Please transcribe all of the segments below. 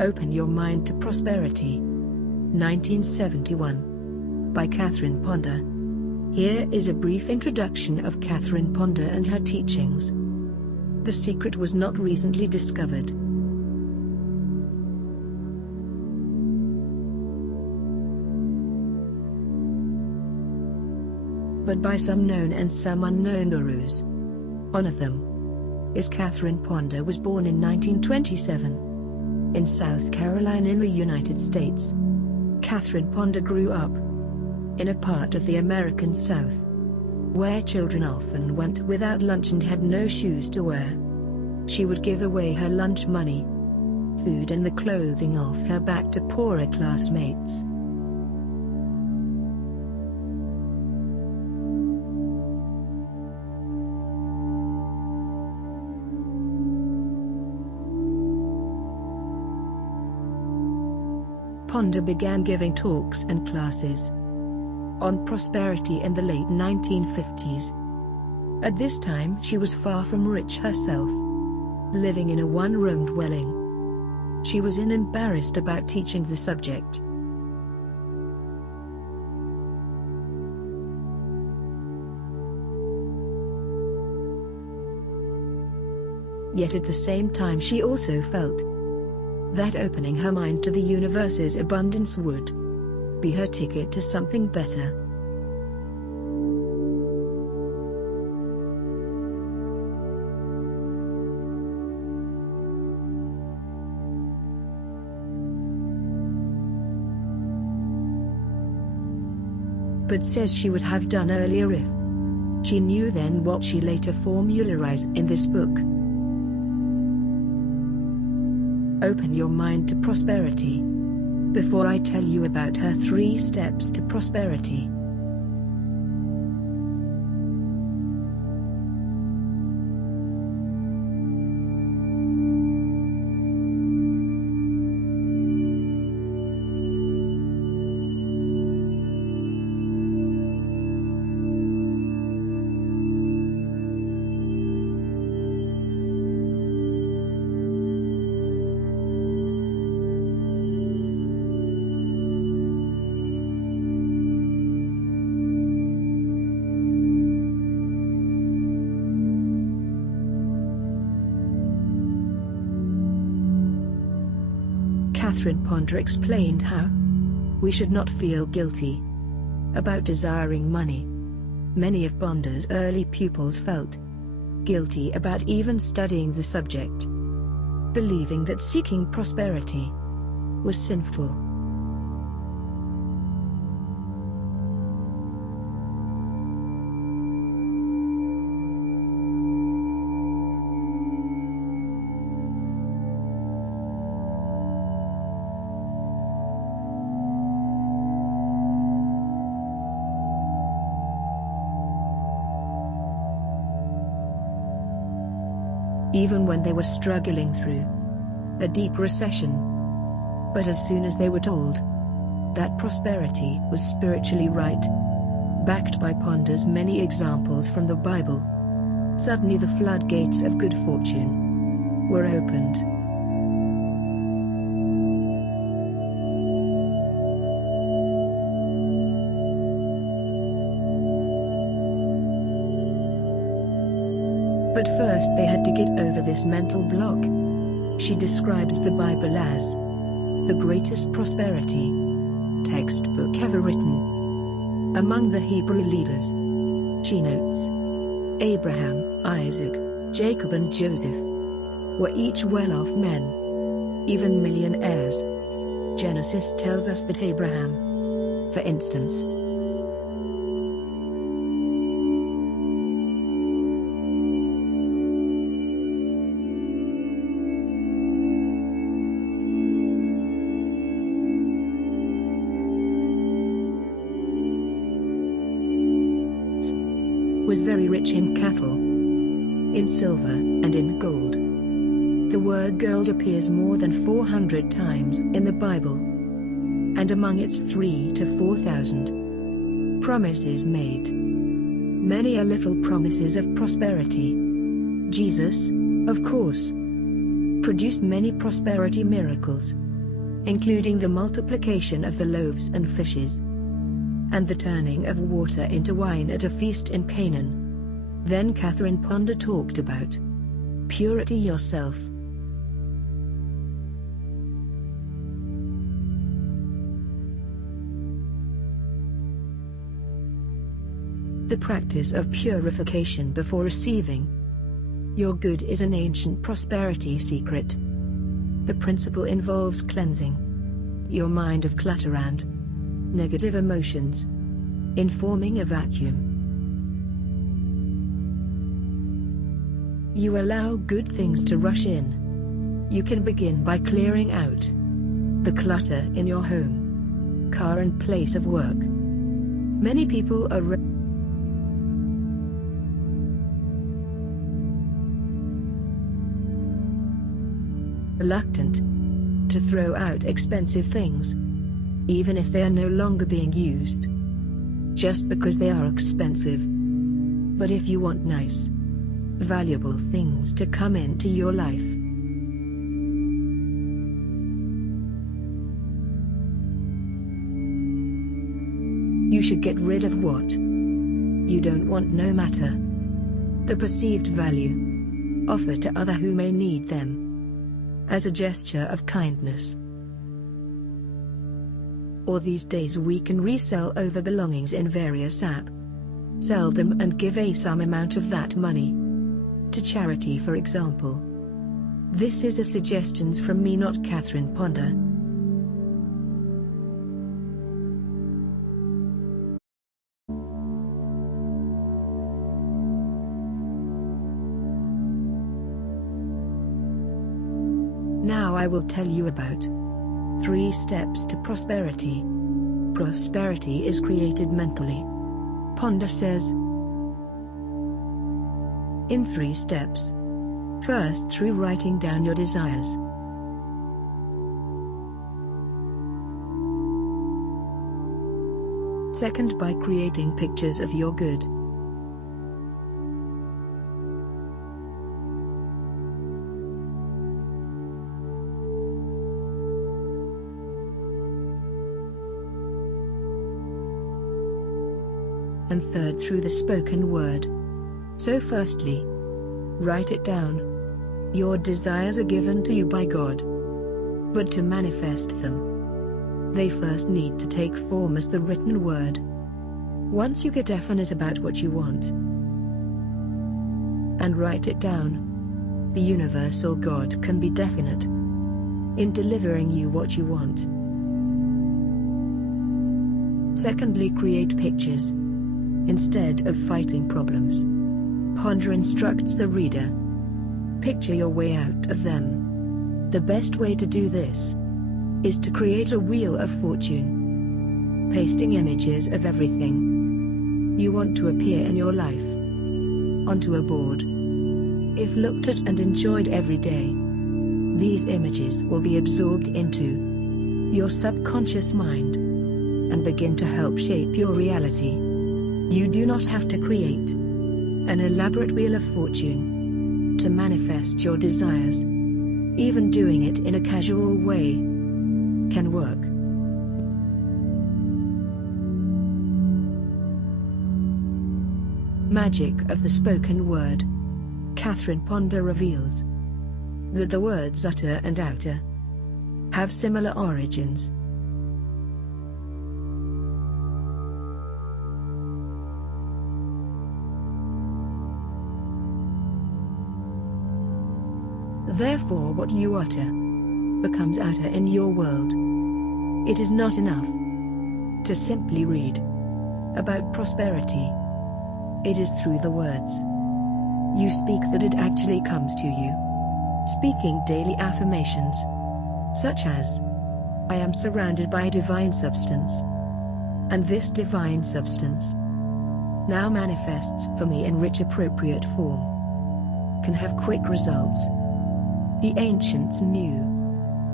Open Your Mind to Prosperity. 1971. By Catherine Ponder. Here is a brief introduction of Catherine Ponder and her teachings. The secret was not recently discovered, but by some known and some unknown gurus. One of them is Catherine Ponder was born in 1927 in South Carolina in the United States. Catherine Ponder grew up in a part of the American South where children often went without lunch and had no shoes to wear. She would give away her lunch money, food and the clothing off her back to poorer classmates. Ponder began giving talks and classes on prosperity in the late 1950s. At this time she was far from rich herself, living in a one-room dwelling. She was embarrassed about teaching the subject. Yet at the same time she also felt that opening her mind to the universe's abundance would be her ticket to something better. But says she would have done earlier if she knew then what she later formularized in this book. Open Your Mind to Prosperity. Before I tell you about her 3 steps to prosperity, Catherine Ponder explained how we should not feel guilty about desiring money. Many of Ponder's early pupils felt guilty about even studying the subject, believing that seeking prosperity was sinful. Even when they were struggling through a deep recession. But as soon as they were told that prosperity was spiritually right, backed by Ponder's many examples from the Bible, suddenly the floodgates of good fortune were opened. But first they had to get over this mental block. She describes the Bible as the greatest prosperity textbook ever written. Among the Hebrew leaders, she notes, Abraham, Isaac, Jacob and Joseph were each well-off men, even millionaires. Genesis tells us that Abraham, for instance, was very rich in cattle, in silver, and in gold. The word gold appears more than 400 times in the Bible, and among its 3,000 to 4,000 promises made, many are little promises of prosperity. Jesus, of course, produced many prosperity miracles. including the multiplication of the loaves and fishes, and the turning of water into wine at a feast in Canaan. Then Catherine Ponder talked about purity yourself. The practice of purification before receiving your good is an ancient prosperity secret. The principle involves cleansing your mind of clutter and negative emotions, in forming a vacuum. You allow good things to rush in. You can begin by clearing out the clutter in your home, car and place of work. Many people are reluctant to throw out expensive things, even if they are no longer being used, just because they are expensive. But if you want nice, valuable things to come into your life, you should get rid of what you don't want, no matter the perceived value. Offer to others who may need them as a gesture of kindness. Or these days we can resell over belongings in various apps. Sell them and give some amount of that money to charity, for example. This is a suggestions from me, not Catherine Ponder. Now I will tell you about 3 steps to prosperity. Prosperity is created mentally, Ponder says, in 3 steps. First, through writing down your desires. Second, by creating pictures of your good. And third, through the spoken word. So firstly, write it down. Your desires are given to you by God. But to manifest them, they first need to take form as the written word. Once you get definite about what you want and write it down, the universe or God can be definite in delivering you what you want. Secondly, create pictures instead of fighting problems. Ponder instructs the reader. Picture your way out of them. The best way to do this is to create a wheel of fortune, pasting images of everything you want to appear in your life onto a board. If looked at and enjoyed every day, these images will be absorbed into your subconscious mind and begin to help shape your reality. You do not have to create an elaborate wheel of fortune to manifest your desires. Even doing it in a casual way can work. Magic of the spoken word. Catherine Ponder reveals that the words utter and outer have similar origins. Therefore, what you utter becomes outer in your world. It is not enough to simply read about prosperity. It is through the words you speak that it actually comes to you. Speaking daily affirmations, such as, I am surrounded by a divine substance, and this divine substance now manifests for me in rich appropriate form, can have quick results. The ancients knew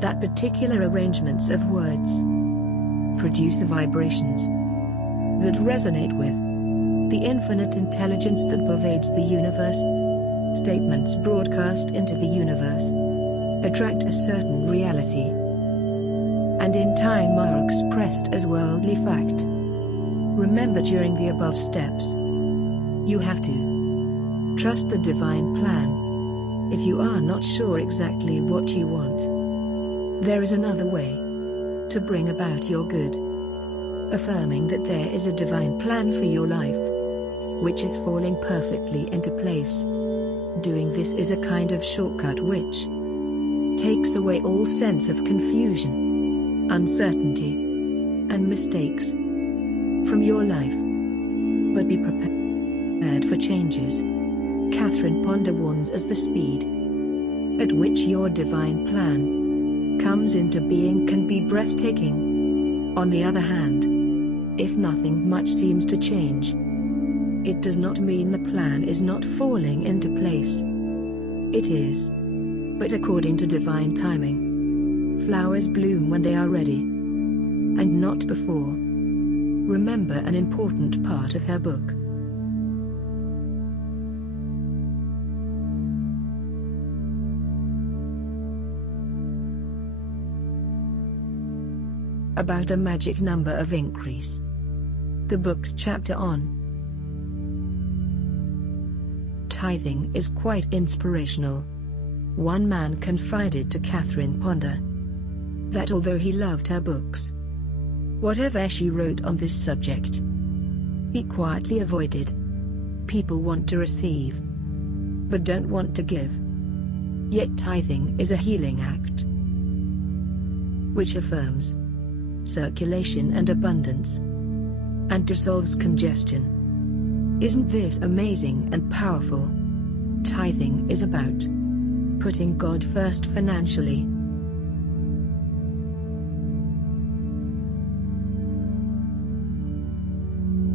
that particular arrangements of words produce vibrations that resonate with the infinite intelligence that pervades the universe. Statements broadcast into the universe attract a certain reality. and in time are expressed as worldly fact. Remember, during the above steps, you have to trust the divine plan. If you are not sure exactly what you want, there is another way to bring about your good. Affirming that there is a divine plan for your life, which is falling perfectly into place. Doing this is a kind of shortcut which takes away all sense of confusion, uncertainty, and mistakes from your life. But be prepared for changes. Catherine Ponder warns as the speed at which your divine plan comes into being can be breathtaking. On the other hand, if nothing much seems to change, it does not mean the plan is not falling into place. It is. But according to divine timing, flowers bloom when they are ready, and not before. Remember an important part of her book. About the magic number of increase. The book's chapter on tithing is quite inspirational. One man confided to Catherine Ponder that although he loved her books, whatever she wrote on this subject, he quietly avoided. People want to receive, but don't want to give. Yet tithing is a healing act, which affirms circulation and abundance, and dissolves congestion. Isn't this amazing and powerful? Tithing is about putting God first financially.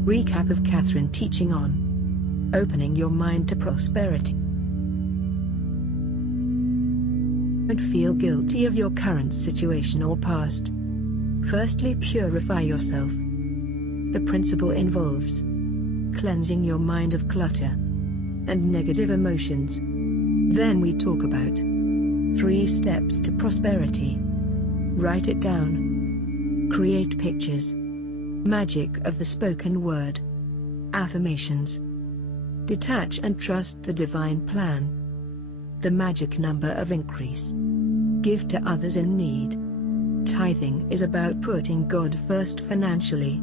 Recap of Catherine teaching on opening your mind to prosperity. Don't feel guilty of your current situation or past. Firstly, purify yourself. The principle involves cleansing your mind of clutter and negative emotions. Then we talk about 3 steps to prosperity. Write it down. Create pictures. Magic of the spoken word. Affirmations. Detach and trust the divine plan. The magic number of increase. Give to others in need. Tithing is about putting God first financially.